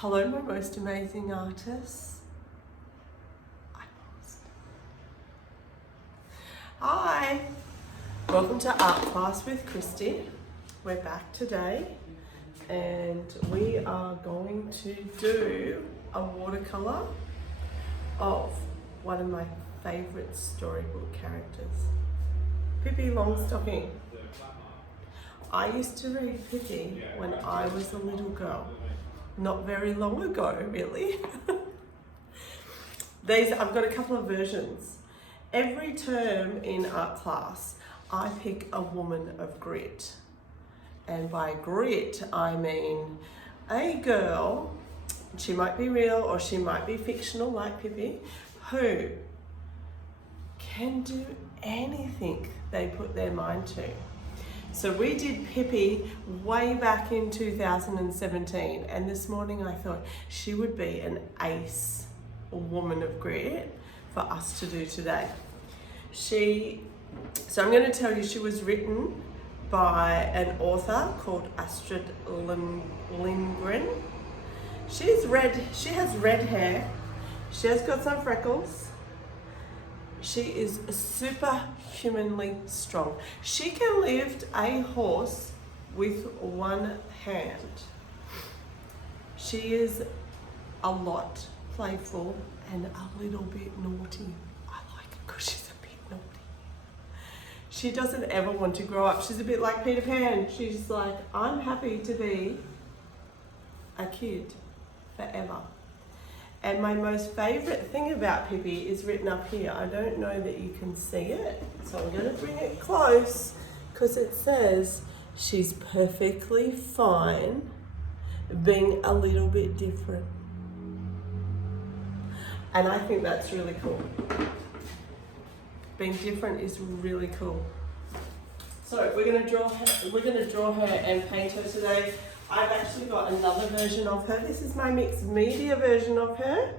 Hello, my most amazing artists. I paused. Hi, welcome to Art Class with Kristie. We're back today and we are going to do a watercolor of one of my favorite storybook characters, Pippi Longstocking. I used to read Pippi when I was a little girl. Not very long ago, really. I've got a couple of versions. Every term in art class, I pick a woman of grit. And by grit, I mean a girl, she might be real or she might be fictional like Pippi, who can do anything they put their mind to. So we did Pippi way back in 2017, and this morning I thought she would be an ace, a woman of grit, for us to do today. So I'm going to tell you, she was written by an author called Astrid Lindgren. She has red hair, she has got some freckles. She is superhumanly strong. She can lift a horse with one hand. She is a lot playful and a little bit naughty. I like it because she's a bit naughty. She doesn't ever want to grow up. She's a bit like Peter Pan. She's like, I'm happy to be a kid forever. And my most favourite thing about Pippi is written up here. I don't know that you can see it, so I'm going to bring it close because it says she's perfectly fine being a little bit different. And I think that's really cool. Being different is really cool. So we're going to draw her and paint her today. I've actually got another version of her. This is my mixed media version of her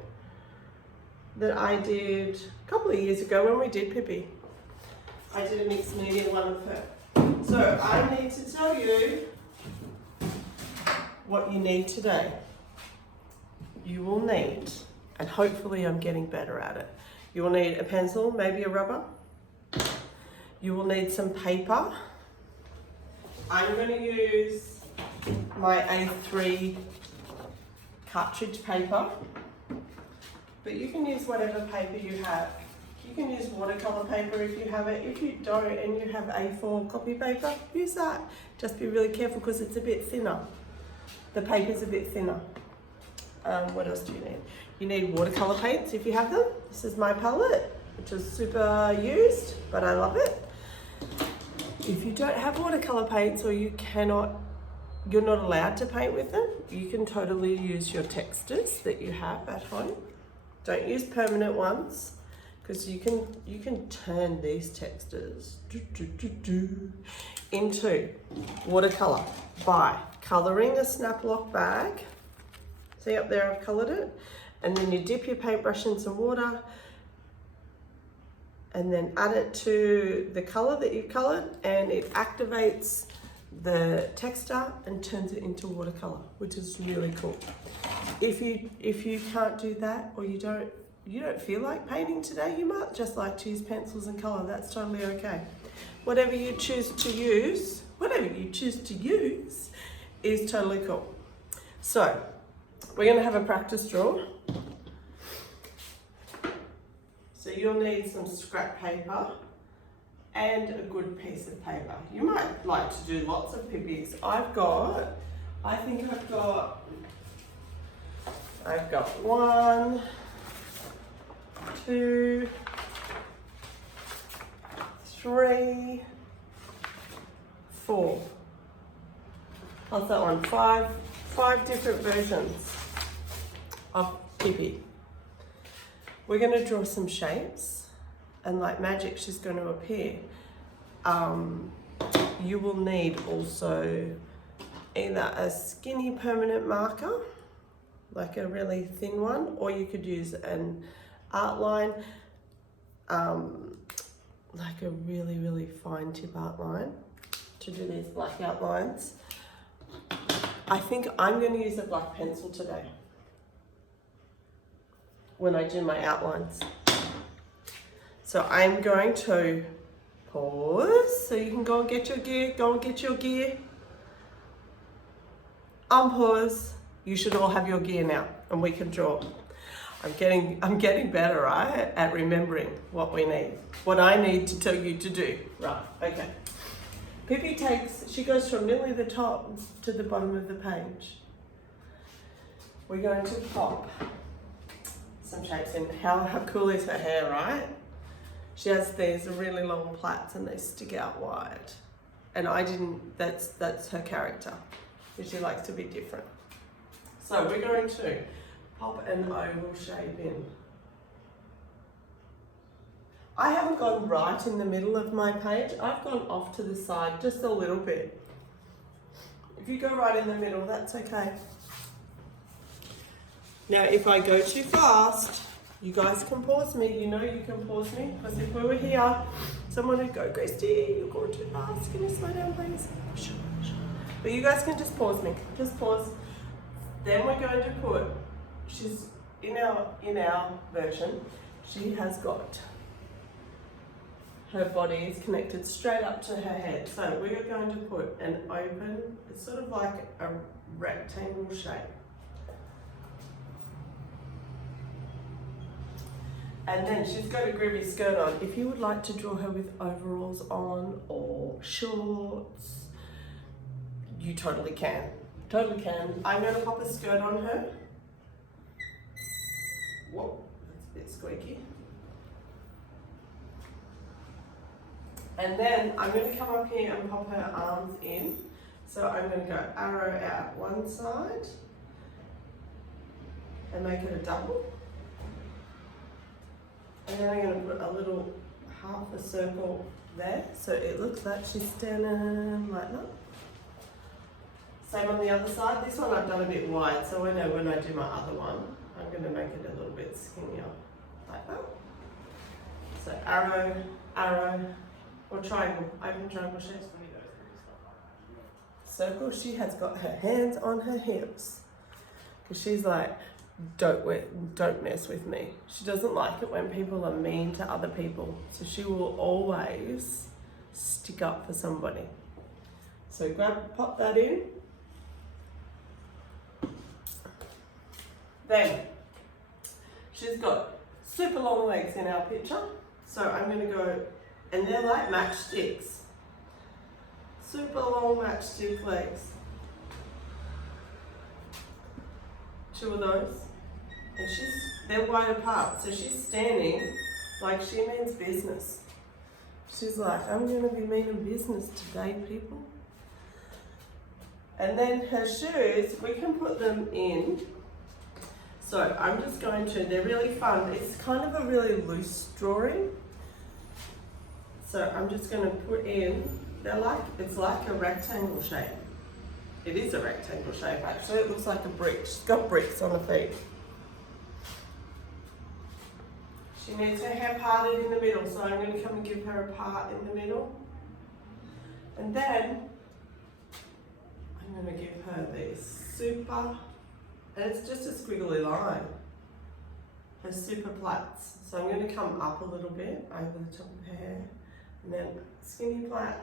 that I did a couple of years ago when we did Pippi. I did a mixed media one of her. So I need to tell you what you need today. You will need, and hopefully I'm getting better at it, you will need a pencil, maybe a rubber. You will need some paper. I'm going to use my A3 cartridge paper, but you can use whatever paper you have. You can use watercolor paper if you have it. If you don't and you have A4 copy paper, use that. Just be really careful because it's a bit thinner. The paper's a bit thinner. What else do you need? You need watercolor paints if you have them. This is my palette, which is super used, but I love it. If you don't have watercolor paints or you're not allowed to paint with them, you can totally use your textures that you have at home. Don't use permanent ones because you can turn these textures into watercolor by colouring a snap lock bag. See up there, I've coloured it. And then you dip your paintbrush in some water and then add it to the colour that you've coloured, and it activates the texture and turns it into watercolor, which is really cool. If you can't do that, or you don't feel like painting today, you might just like to use pencils and color. That's totally okay. Whatever you choose to use is totally cool. So we're going to have a practice draw. So you'll need some scrap paper and a good piece of paper. You might like to do lots of Pippis. I've got 1, 2, 3, 4. What's that one? 5 different versions of Pippi. We're going to draw some shapes, and like magic, she's going to appear. You will need also either a skinny permanent marker, like a really thin one, or you could use an art line, like a really, really fine tip art line to do these black outlines. I think I'm going to use a black pencil today. when I do my outlines. So I'm going to pause so you can go and get your gear. Go and get your gear. Unpause. You should all have your gear now, and we can draw. I'm getting better, right, at remembering what we need, what I need to tell you to do. Right. Okay. Pippi she goes from nearly the top to the bottom of the page. We're going to pop some shapes in. How cool is her hair, right? She has these really long plaits and they stick out wide. And that's her character. She likes to be different. So we're going to pop an oval shape in. I haven't gone right in the middle of my page. I've gone off to the side just a little bit. If you go right in the middle, that's okay. Now, if I go too fast, you guys can pause me. You know you can pause me, because if we were here, someone would go, Kristie, you're going too fast. Can you slow down, please? But you guys can just pause me. Just pause. Then we're going to put, she's in our version, she has got, her body is connected straight up to her head. So we're going to put an open, it's sort of like a rectangle shape. And then she's got a gribby skirt on. If you would like to draw her with overalls on or shorts, you totally can. Totally can. I'm going to pop a skirt on her. Whoa, that's a bit squeaky. And then I'm going to come up here and pop her arms in. So I'm going to go arrow out one side and make it a double. And then I'm going to put a little half a circle there, so it looks like she's standing like that. Same on the other side. This one I've done a bit wide, so I know when I do my other one, I'm going to make it a little bit skinnier, like that. So arrow, arrow, or triangle, open triangle shapes. Circle, she has got her hands on her hips, because she's like, don't mess with me. She doesn't like it when people are mean to other people. So she will always stick up for somebody. So pop that in. Then, she's got super long legs in our picture. So I'm going to go, and they're like matchsticks. Super long matchstick legs. 2 of those. And they're wide apart, so she's standing like she means business. She's like, I'm going to be meaning business today, people. And then her shoes, we can put them in. So I'm just going to, they're really fun. It's kind of a really loose drawing. So I'm just going to put in, it's like a rectangle shape. It is a rectangle shape, actually. It looks like a brick. She's got bricks on her feet. She needs her hair parted in the middle, so I'm going to come and give her a part in the middle. And then I'm going to give her this super, and it's just a squiggly line, her super plaits. So I'm going to come up a little bit over the top of her hair, and then skinny plait.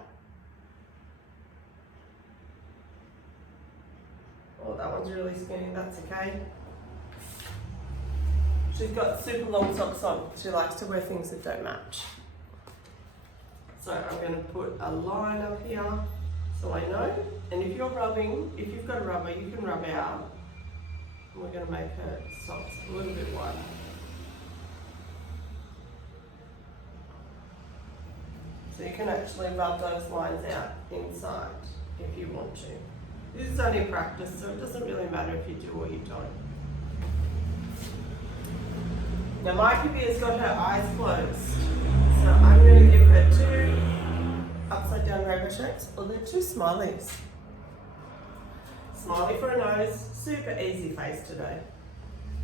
Oh, that one's really skinny, that's okay. She's got super long socks on. She likes to wear things that don't match. So I'm going to put a line up here so I know. And if you're rubbing, if you've got a rubber, you can rub out. And we're going to make her socks a little bit wider. So you can actually rub those lines out inside if you want to. This is only practice, so it doesn't really matter if you do or you don't. Now my Pippi has got her eyes closed, so I'm going to give her 2 upside down rainbow shapes, or they're 2 smileys. Smiley for a nose, super easy face today.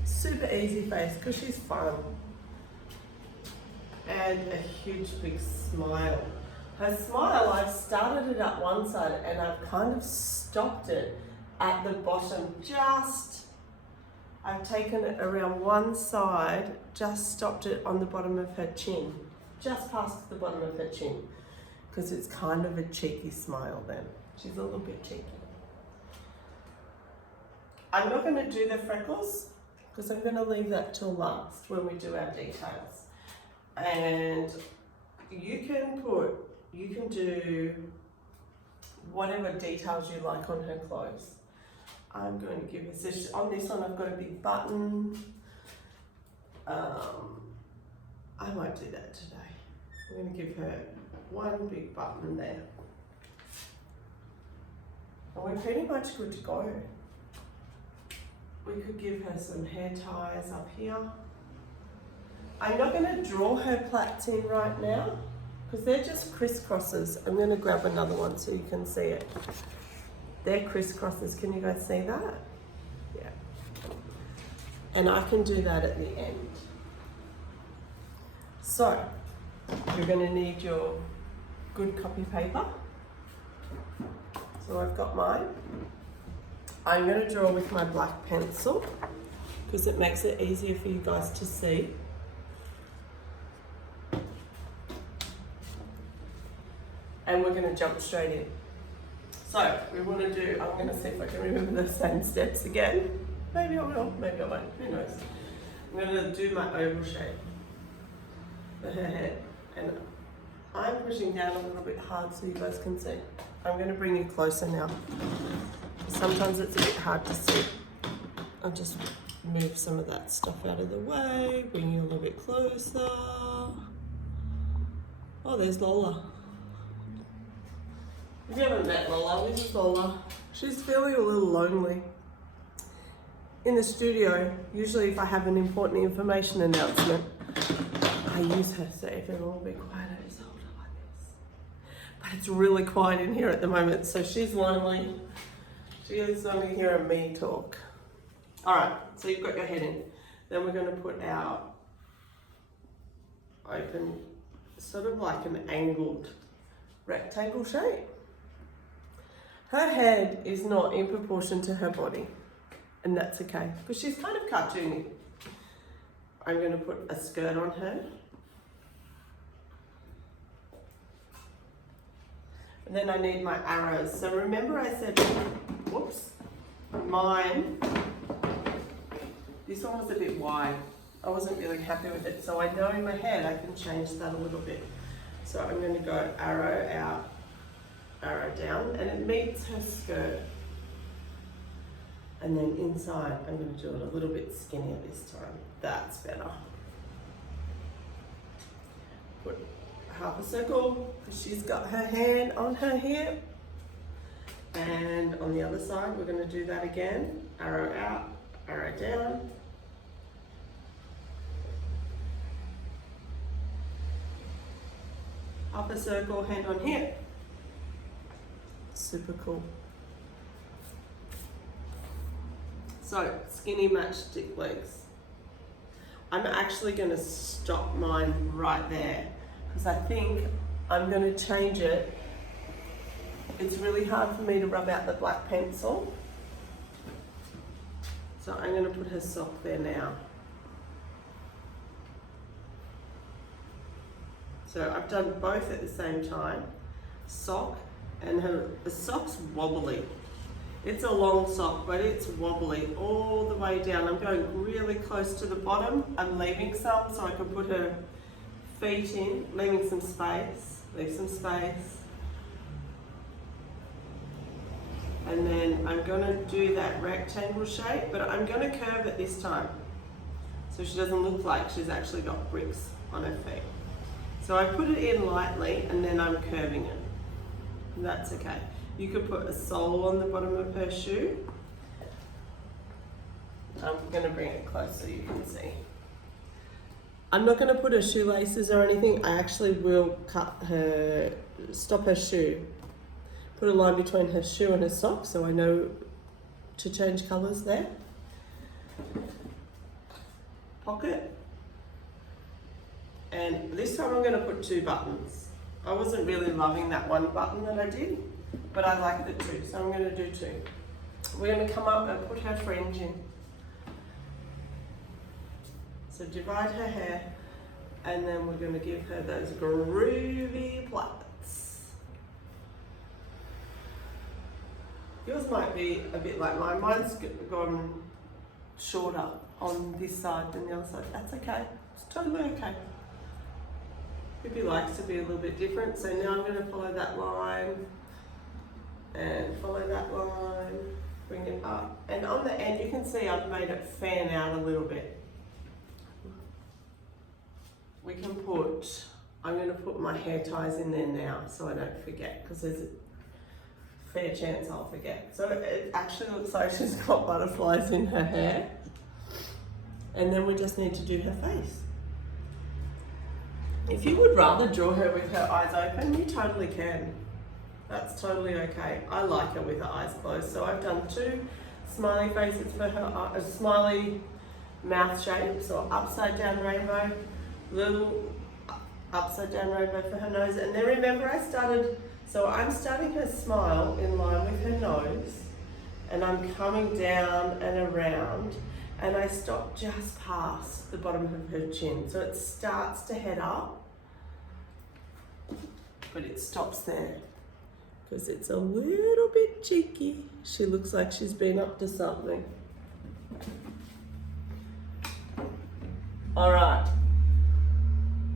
Super easy face, because she's fun. And a huge big smile. Her smile, I've started it up one side and I've kind of stopped it at the bottom, just I've taken it around one side, just stopped it on the bottom of her chin, just past the bottom of her chin, because it's kind of a cheeky smile then. She's a little bit cheeky. I'm not going to do the freckles because I'm going to leave that till last when we do our details. And you can do whatever details you like on her clothes. I'm going to give her, on this one I've got a big button. I won't do that today. I'm going to give her one big button there. And we're pretty much good to go. We could give her some hair ties up here. I'm not going to draw her plaits in right now because they're just crisscrosses. I'm going to grab another one so you can see it. They're crisscrosses. Can you guys see that? Yeah. And I can do that at the end. So, you're going to need your good copy paper. So I've got mine. I'm going to draw with my black pencil because it makes it easier for you guys to see. And we're going to jump straight in. So we want to do, I'm going to see if I can remember the same steps again. Maybe I will, maybe I won't, who knows. I'm going to do my oval shape for her head. And I'm pushing down a little bit hard so you guys can see. I'm going to bring you closer now. Sometimes it's a bit hard to see. I'll just move some of that stuff out of the way, bring you a little bit closer. Oh, there's Lola. If you haven't met Lola, this is Lola. She's feeling a little lonely. In the studio, usually if I have an important information announcement, I use her so everyone will be quiet. I just hold her like this. But it's really quiet in here at the moment, so she's lonely. She is only hearing me talk. All right, so you've got your head in. Then we're going to put our open, sort of like an angled rectangle shape. Her head is not in proportion to her body, and that's okay, because she's kind of cartoony. I'm going to put a skirt on her. And then I need my arrows. So remember I said, whoops, mine, this one was a bit wide. I wasn't really happy with it. So I know in my head I can change that a little bit. So I'm going to go arrow out, arrow down, and it meets her skirt. And then inside, I'm going to do it a little bit skinnier this time. That's better. Put half a circle, because she's got her hand on her hip. And on the other side, we're going to do that again. Arrow out, arrow down. Half a circle, hand on hip. Super cool. So, skinny matchstick legs. I'm actually going to stop mine right there because I think I'm going to change it. It's really hard for me to rub out the black pencil. So I'm going to put her sock there now. So I've done both at the same time. Sock, and the sock's wobbly. It's a long sock, but it's wobbly all the way down. I'm going really close to the bottom. I'm leaving some so I can put her feet in, leaving some space, leave some space. And then I'm gonna do that rectangle shape, but I'm gonna curve it this time. So she doesn't look like she's actually got bricks on her feet. So I put it in lightly and then I'm curving it. And that's okay. You could put a sole on the bottom of her shoe. I'm going to bring it close so you can see. I'm not going to put her shoelaces or anything. I actually will stop her shoe. Put a line between her shoe and her sock so I know to change colours there. Pocket. And this time I'm going to put 2 buttons. I wasn't really loving that one button that I did, but I liked it too, so I'm going to do 2. We're going to come up and put her fringe in. So divide her hair, and then we're going to give her those groovy plaits. Yours might be a bit like mine. Mine's gone shorter on this side than the other side. That's okay. It's totally okay. Pippi likes to be a little bit different, so now I'm going to follow that line and follow that line, bring it up, and on the end you can see I've made it fan out a little bit. We can put, I'm going to put my hair ties in there now so I don't forget, because there's a fair chance I'll forget. So it actually looks like she's got butterflies in her hair, and then we just need to do her face. If you would rather draw her with her eyes open, you totally can. That's totally okay. I like her with her eyes closed. So I've done 2 smiley faces for her, smiley mouth shapes, or upside down rainbow, little upside down rainbow for her nose. And then remember I started, so I'm starting her smile in line with her nose, and I'm coming down and around, and I stop just past the bottom of her chin. So it starts to head up, but it stops there because it's a little bit cheeky. She looks like she's been up to something. All right.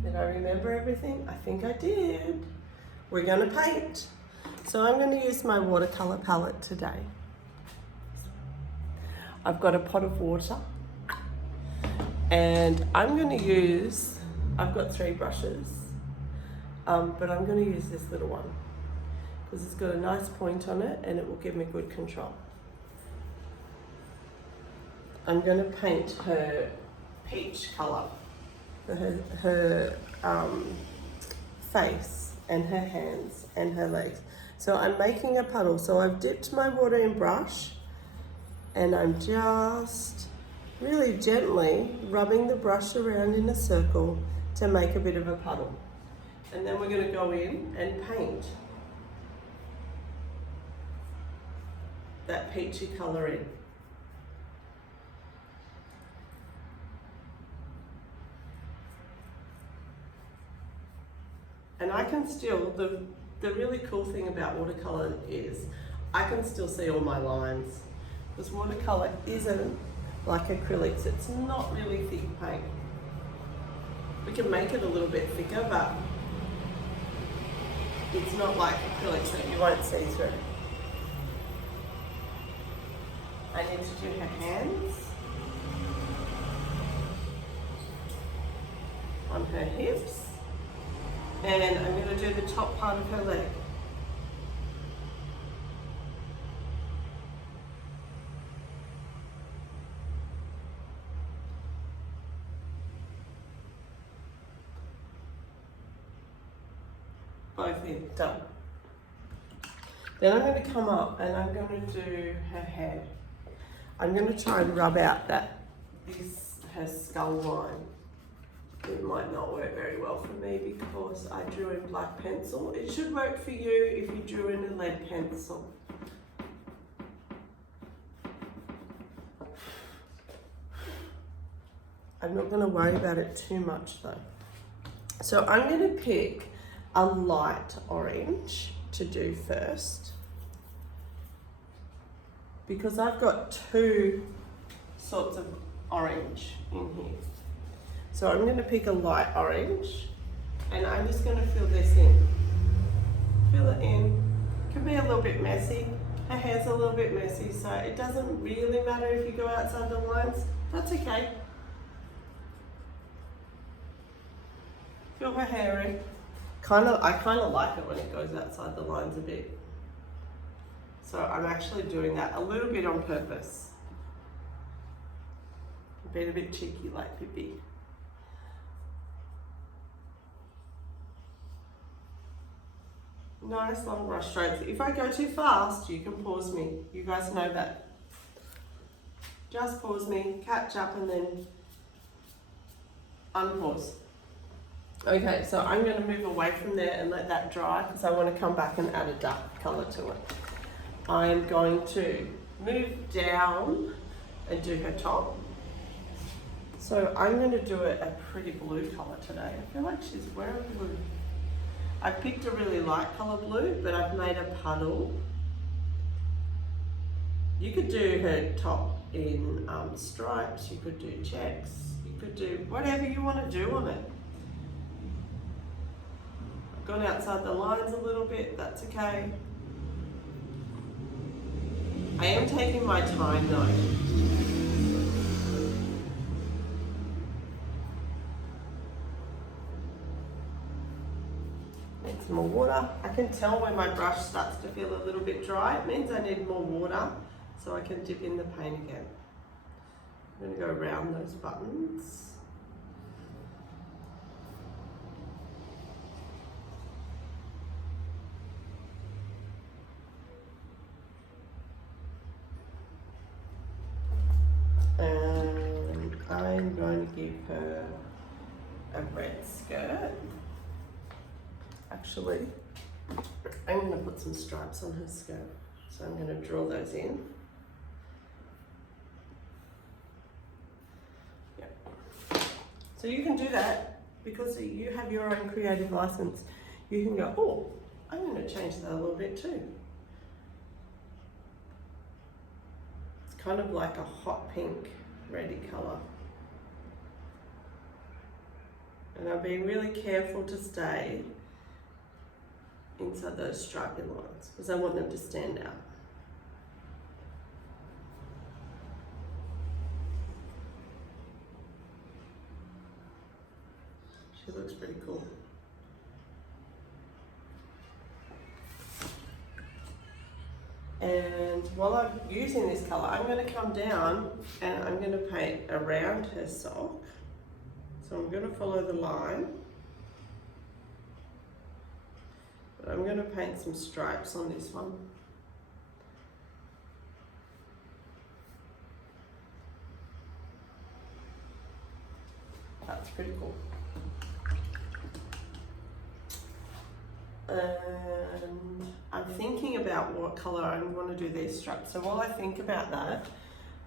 Did I remember everything? I think I did. We're going to paint. So I'm going to use my watercolor palette today. I've got a pot of water, and I'm going to use, I've got 3 brushes, but I'm going to use this little one because it's got a nice point on it and it will give me good control. I'm going to paint her peach colour for her face and her hands and her legs. So I'm making a puddle. So I've dipped my water in brush, and I'm just really gently rubbing the brush around in a circle to make a bit of a puddle. And then we're going to go in and paint that peachy colour in. And I can still, the really cool thing about watercolour is I can still see all my lines. Because watercolour isn't like acrylics, it's not really thick paint. We can make it a little bit thicker, but it's not like acrylics that you won't see through. I need to do her hands, on her hips, and I'm going to do the top part of her leg. Both in, done. Then I'm going to come up and I'm going to do her hair. I'm going to try and rub out her skull line. It might not work very well for me because I drew in black pencil. It should work for you if you drew in a lead pencil. I'm not going to worry about it too much though. So I'm going to pick a light orange to do first, because I've got 2 sorts of orange in here. So I'm going to pick a light orange, and I'm just going to fill this in. Fill it in. It can be a little bit messy. Her hair's a little bit messy, so it doesn't really matter if you go outside the lines. That's okay. Fill her hair in. I kind of like it when it goes outside the lines a bit. So I'm actually doing that a little bit on purpose. Being a bit cheeky like Pippi. Nice long brush strokes. If I go too fast, you can pause me. You guys know that. Just pause me, catch up, and then unpause. Okay, so I'm going to move away from there and let that dry because I want to come back and add a dark colour to it. I'm going to move down and do her top. So I'm going to do a pretty blue colour today. I feel like she's wearing blue. I picked a really light colour blue, but I've made a puddle. You could do her top in stripes, you could do checks, you could do whatever you want to do on it. I've gone outside the lines a little bit, that's okay. I am taking my time though. Need some more water. I can tell when my brush starts to feel a little bit dry. It means I need more water so I can dip in the paint again. I'm going to go around those buttons. And I'm going to give her a red skirt. Actually, I'm going to put some stripes on her skirt. So I'm going to draw those in. Yep. So you can do that because you have your own creative license. You can go, oh, I'm going to change that a little bit too. It's kind of like a hot pink, reddy colour. And I'm being really careful to stay inside those stripy lines because I want them to stand out. She looks pretty cool. And while I'm using this colour, I'm going to come down and I'm going to paint around her sock. So I'm going to follow the line. But I'm going to paint some stripes on this one. That's pretty cool. And I'm thinking about what colour I want to do these stripes. So while I think about that,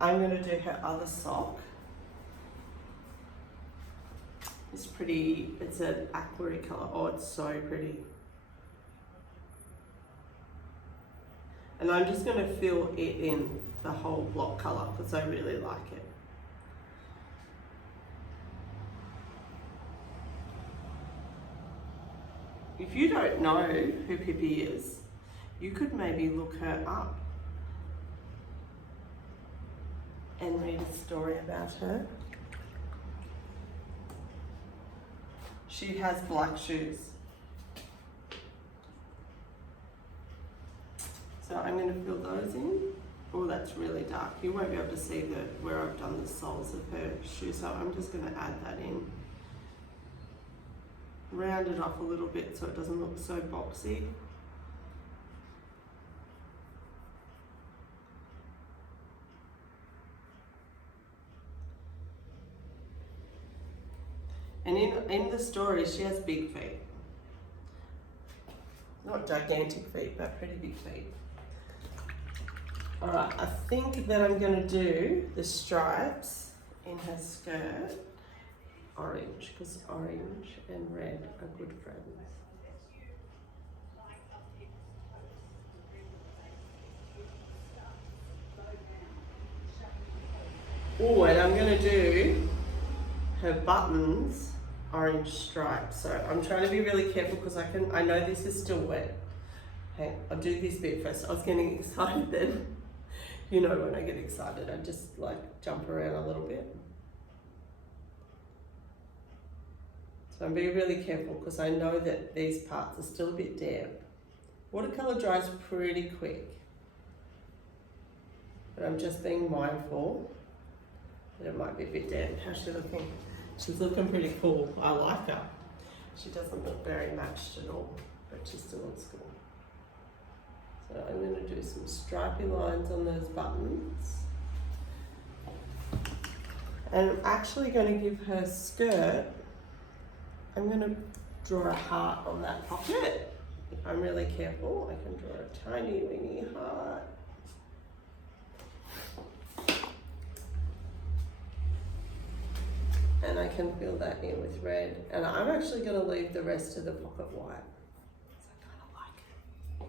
I'm going to do her other sock. It's pretty, it's an aqua colour. Oh, it's so pretty. And I'm just going to fill it in the whole block colour because I really like it. If you don't know who Pippi is, you could maybe look her up and read a story about her. She has black shoes. So I'm going to fill those in. Oh, that's really dark. You won't be able to see where I've done the soles of her shoe, so I'm just going to add that in. Round it off a little bit so it doesn't look so boxy. And in the story, she has big feet. Not gigantic feet, but pretty big feet. All right, I think that I'm going to do the stripes in her skirt orange, because orange and red are good friends. Oh, and I'm going to do her buttons orange stripes. So I'm trying to be really careful because I know this is still wet. Okay, I'll do this bit first. I was getting excited then. You know when I get excited, I just like jump around a little bit. So I'm being really careful because I know that these parts are still a bit damp. Watercolor dries pretty quick. But I'm just being mindful that it might be a bit damp. How's she looking? She's looking pretty cool. I like her. She doesn't look very matched at all, but she still looks cool. So I'm going to do some stripy lines on those buttons. And I'm actually going to give her skirt, I'm going to draw a heart on that pocket. If I'm really careful, I can draw a tiny weeny heart. And I can fill that in with red. And I'm actually going to leave the rest of the pocket white. I kind of like it.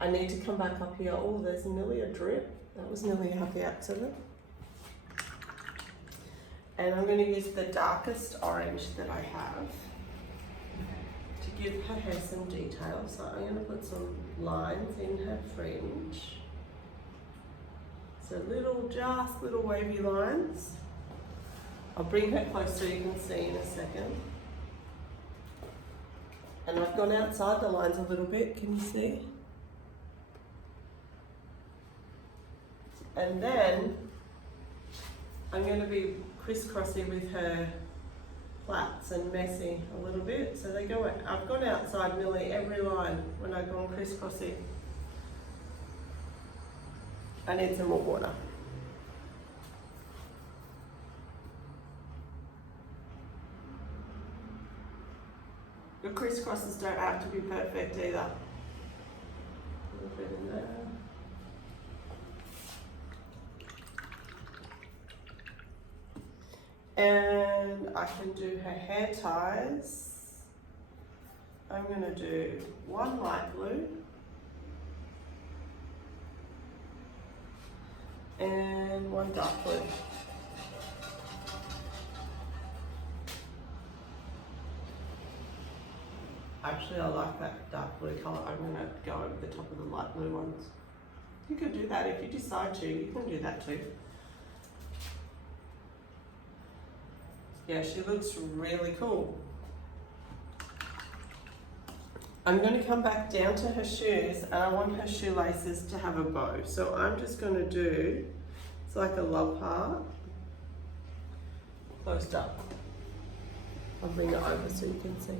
I need to come back up here. Oh, there's nearly a drip. That was nearly a happy accident. And I'm going to use the darkest orange that I have to give her hair some detail. So I'm going to put some lines in her fringe. So just little wavy lines. I'll bring her close so you can see in a second. And I've gone outside the lines a little bit, can you see? And then I'm going to be crisscrossy with her plaits and messy a little bit. So they go, I've gone outside nearly every line when I've gone crisscrossy. I need some more water. Your crisscrosses don't have to be perfect either. A little bit in there. And I can do her hair ties. I'm going to do one light blue and one dark blue. Actually, I like that dark blue colour. I'm going to go over the top of the light blue ones. You can do that if you decide to. You can do that too. Yeah, she looks really cool. I'm going to come back down to her shoes and I want her shoelaces to have a bow. So I'm just going to do, it's like a love heart, closed up. I'll bring it over so you can see.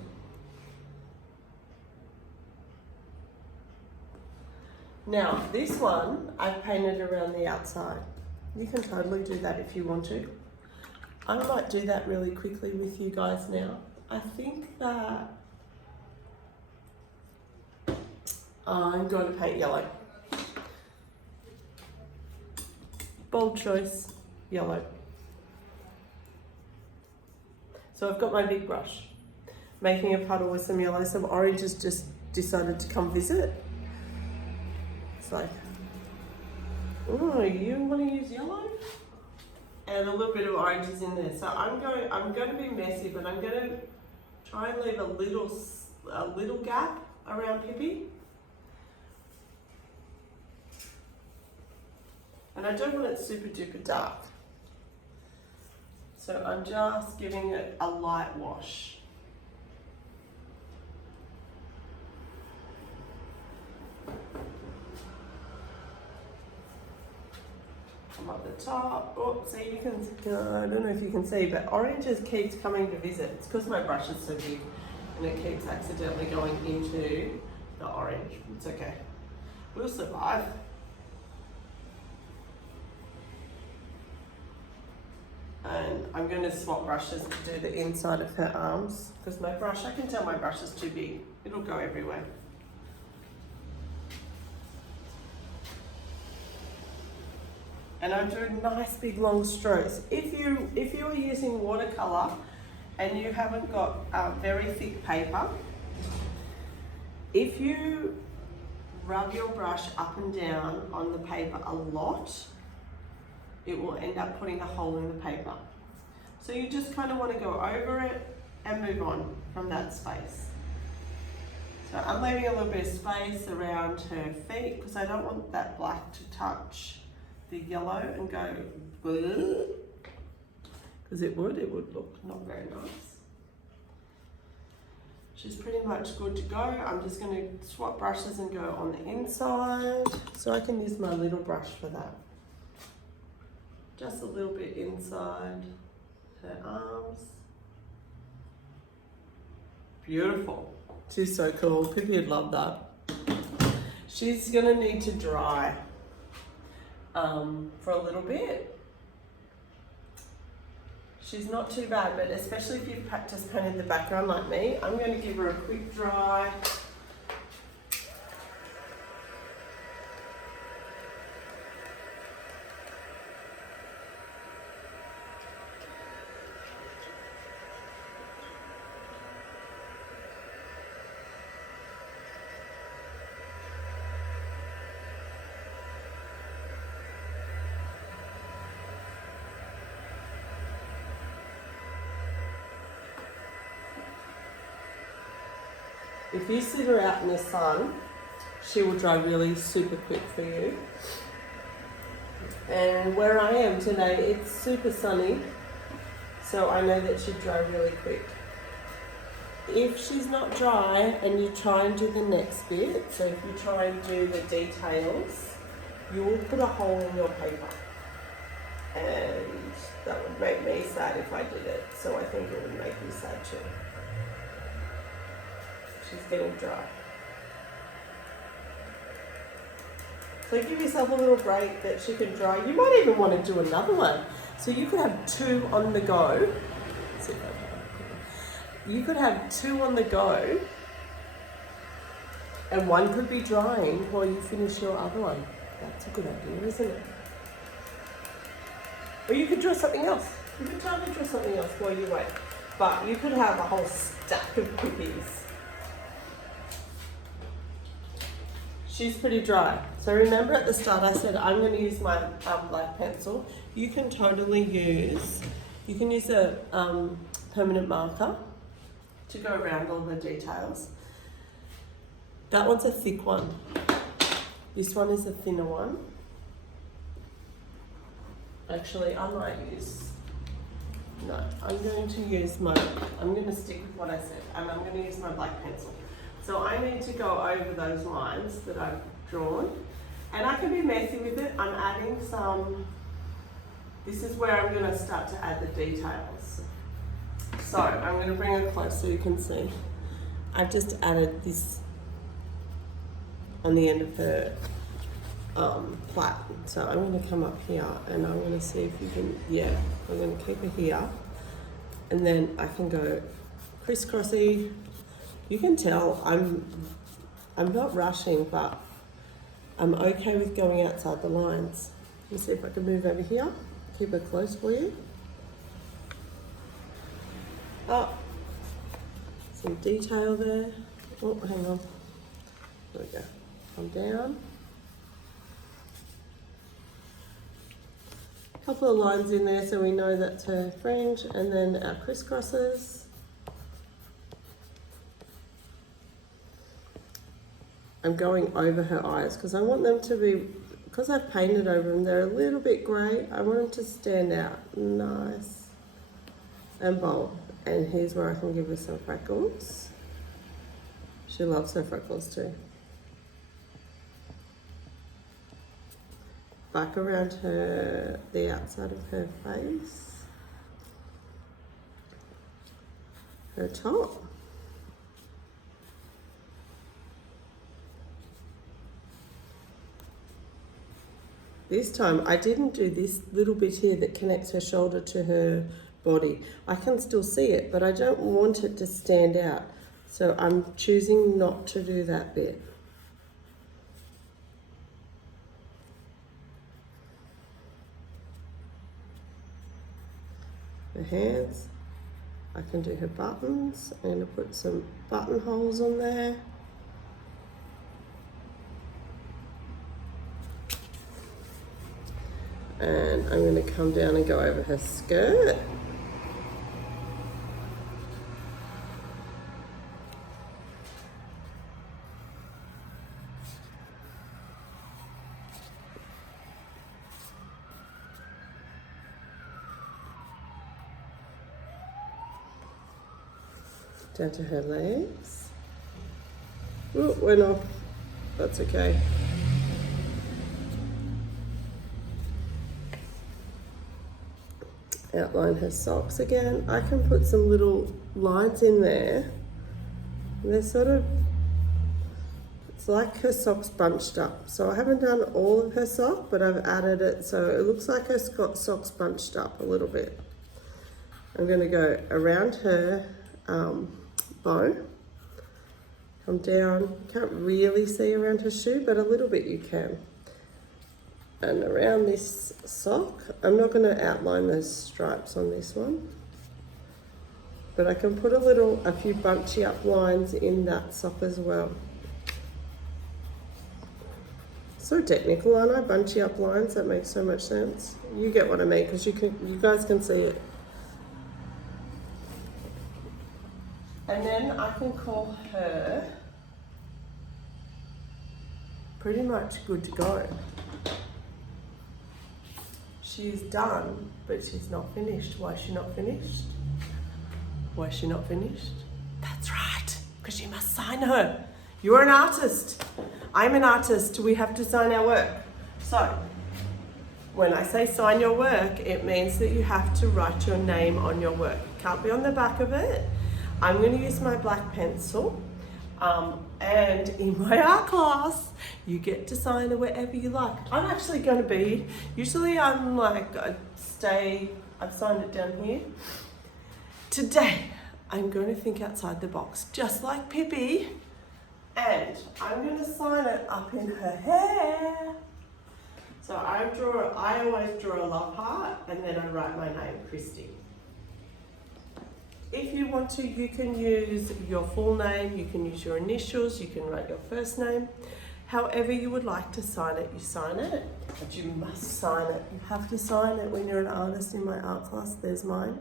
Now, this one I've painted around the outside. You can totally do that if you want to. I might do that really quickly with you guys now. I think that I'm going to paint yellow. Bold choice, yellow. So I've got my big brush, making a puddle with some yellow. Some orange has just decided to come visit. It's like, oh, you want to use yellow? And a little bit of orange is in there. So I'm going to be messy, but I'm going to try and leave a little gap around Pippi. And I don't want it super duper dark. So I'm just giving it a light wash. Come up the top. Oh, see, you can, I don't know if you can see, but orange just keeps coming to visit. It's because my brush is so big and it keeps accidentally going into the orange. It's okay. We'll survive. And I'm going to swap brushes to do the inside of her arms because my brush, I can tell my brush is too big. It'll go everywhere. And I'm doing nice big long strokes. If you are using watercolor and you haven't got very thick paper, if you rub your brush up and down on the paper a lot, it will end up putting a hole in the paper. So you just kind of want to go over it and move on from that space. So I'm leaving a little bit of space around her feet because I don't want that black to touch the yellow and go, because it would look not very nice. She's pretty much good to go. I'm just going to swap brushes and go on the inside. So I can use my little brush for that. Just a little bit inside her arms. Beautiful. She's so cool. Pippi would love that. She's going to need to dry for a little bit. She's not too bad, but especially if you've just painted the background like me, I'm going to give her a quick dry. If you sit her out in the sun, she will dry really super quick for you. And where I am today, it's super sunny, so I know that she'd dry really quick. If she's not dry and you try and do the next bit, so if you try and do the details, you will put a hole in your paper. And that would make me sad if I did it, so I think it would make you sad too. She's getting dry. So give yourself a little break that she can dry. You might even want to do another one. So you could have 2 on the go. You could have 2 on the go, and one could be drying while you finish your other one. That's a good idea, isn't it? Or you could draw something else. You could totally draw something else while you wait. But you could have a whole stack of Pippis. She's pretty dry. So remember at the start I said I'm going to use my black pencil. You can totally use, a permanent marker to go around all the details. That one's a thick one. This one is a thinner one. Actually, I might use, no, I'm going to stick with what I said, and I'm going to use my black pencil. So I need to go over those lines that I've drawn, and I can be messy with it. I'm adding some, this is where I'm going to start to add the details. So I'm going to bring it close so you can see. I've just added this on the end of her plait. So I'm going to come up here and I'm going to see if you can, yeah, I'm going to keep it here. And then I can go crisscrossy. You can tell I'm not rushing, but I'm okay with going outside the lines. Let me see if I can move over here. Keep it close for you. Oh, some detail there. Oh, hang on. There we go. Come down. A couple of lines in there so we know that's her fringe, and then our crisscrosses. I'm going over her eyes because I want them to be, because I've painted over them, they're a little bit grey. I want them to stand out nice and bold. And here's where I can give her some freckles. She loves her freckles too. Back around her, the outside of her face. Her top. This time I didn't do this little bit here that connects her shoulder to her body. I can still see it, but I don't want it to stand out. So I'm choosing not to do that bit. Her hands, I can do her buttons. I'm going to put some buttonholes on there. And I'm going to come down and go over her skirt. Down to her legs. Oh, went off. That's okay. Outline her socks again. I can put some little lines in there. They're sort of, it's like her socks bunched up. So I haven't done all of her sock, but I've added it so it looks like her socks bunched up a little bit. I'm going to go around her bow, come down. You can't really see around her shoe, but a little bit you can. And around this sock, I'm not going to outline those stripes on this one, but I can put a few bunchy up lines in that sock as well. So technical, aren't I? Bunchy up lines, that makes so much sense. You get what I mean, because you guys can see it. And then I can call her pretty much good to go. She's done, but she's not finished. Why is she not finished? Why is she not finished? That's right, because you must sign her. You're an artist. I'm an artist. We have to sign our work. So, when I say sign your work, it means that you have to write your name on your work. It can't be on the back of it. I'm going to use my black pencil. And in my art class, you get to sign it wherever you like. I'm actually going to be, usually I'm like, I've signed it down here. Today, I'm going to think outside the box, just like Pippi. And I'm going to sign it up in her hair. So I always draw a love heart and then I write my name, Kristie. If you want to, you can use your full name, you can use your initials, you can write your first name. However you would like to sign it, you sign it, but you must sign it. You have to sign it when you're an artist in my art class. There's mine.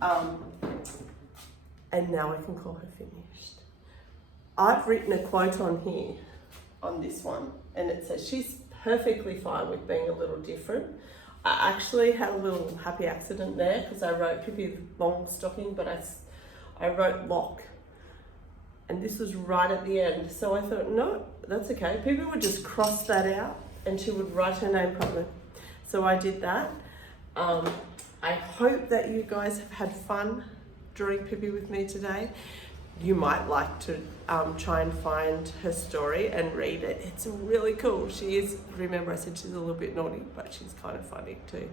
And now I can call her finished. I've written a quote on here, on this one, and it says, she's perfectly fine with being a little different. I actually had a little happy accident there because I wrote Pippi Longstocking, but I wrote lock. And this was right at the end. So I thought, no, that's okay. Pippi would just cross that out and she would write her name properly. So I did that. I hope that you guys have had fun drawing Pippi with me today. You might like to try and find her story and read it. It's really cool. She is, remember I said she's a little bit naughty, but she's kind of funny too.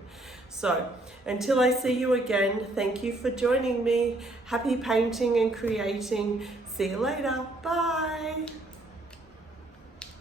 So until I see you again, thank you for joining me. Happy painting and creating. See you later. Bye.